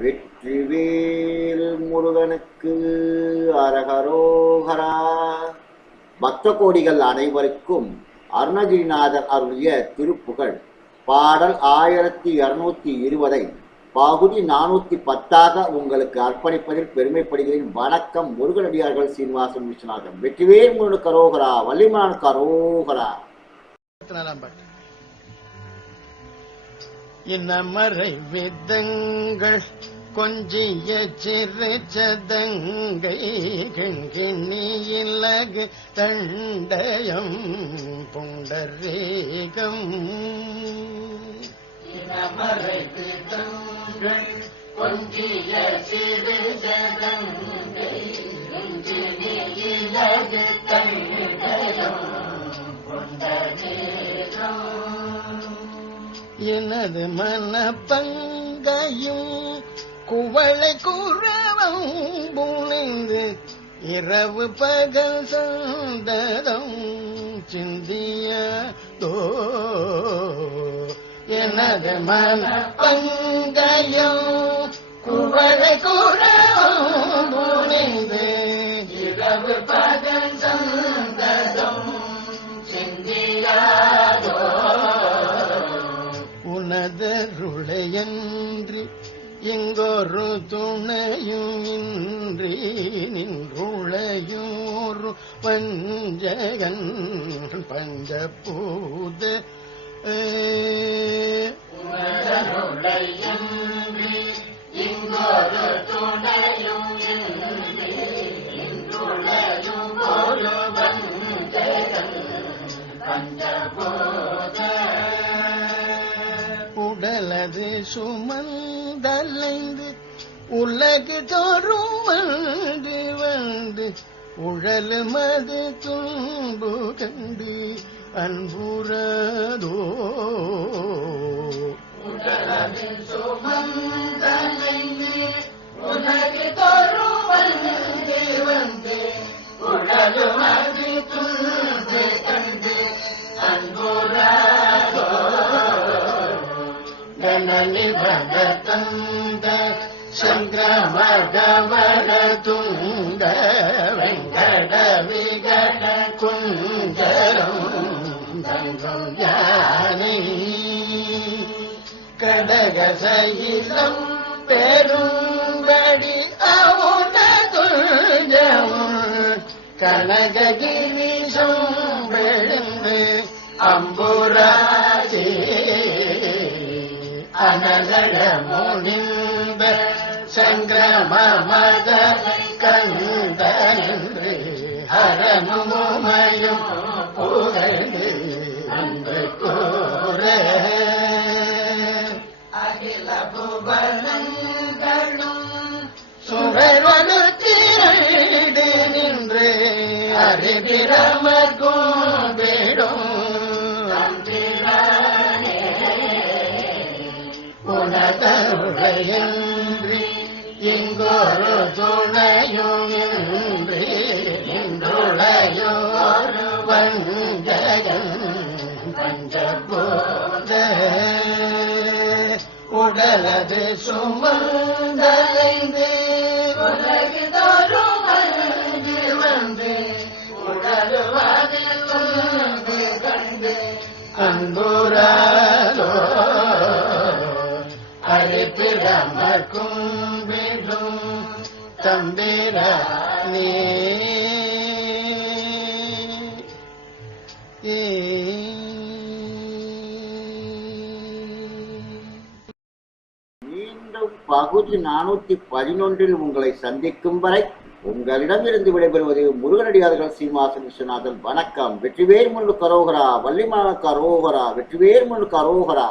வெற்றிவேல் முருகனுக்கு அரகரோகரா பக்த கோடிகள் அனைவருக்கும் அருணகிரிநாதர் அருளிய திருப்புகழ். பாடல் ஆயிரத்தி இருநூத்தி இருபதை பகுதி நானூத்தி பத்தாக உங்களுக்கு அர்ப்பணிப்பதில் பெருமைப்படுகிறேன். வணக்கம் முருகனடியார்கள் சீனிவாசன் விஸ்வநாதன். வெற்றிவேல் முருகனுக்கு கரோகரா வள்ளிமான கரோகரா இனமறை பாட்டு விதங்கள் கொஞ்சிய சிறு சதங்கை கிண்கிணி தண்டயம் புண்டரேகம் இனமறை விதங்கள் கொஞ்சிய சிறு சதங்கை கிண்கிணி எனது மனப்பங்கையும் குவளை குறவம் புனைந்து இரவு பகல் சந்ததம் சிந்திய தோ எனது மனப்பங்கையும் உனதருளையன்றி இங்கொரு துணையும் இன்றி நின்றுளையூரு பஞ்சகன் பஞ்சபூத உடலது சுமந்தலைந்து உலகு தோறும் வந்து வந்து உழலு மது துன்பு கண்டு அன்புறதோ. உலகு தோறும் வந்து வந்து உழலு மது துன்பு கந்த சங்கமகவர துந்த வெங்கட விகட குஞ்சரம் தங்கும் யானை கடகசையிலம் பெரும்படி அவுனதுஞ்சம் கனககிரிசம் விழுந்து அம்புரா அனகட முனிந்த சங்கிரம மத கந்தனென்று ஹரமுமையும் புகழ்ந்து அன்பு கூற. அகில புவனங்களும் நின்று அறிவிரமர்க்கும் வேடும் இங்கொரு எங்கொரு துணையும் இன்றி இன்றுளையோரு வஞ்சகன் பஞ்சபோத. உடலது சுமந்தலைந்து உலகு வந்து உடலுவது கண்டு மீண்டும் பகுதி நானூத்தி பதினொன்றில் உங்களை சந்திக்கும் வரை உங்களிடமிருந்து விடைபெறுவது முருகனடியார்கள் சீமாசன் விஸ்வநாதன். வணக்கம். வெற்றிவேர் முள்ளு கரோகரா வள்ளிமான கரோகரா வெற்றிவேர் முள்ளு கரோகரா.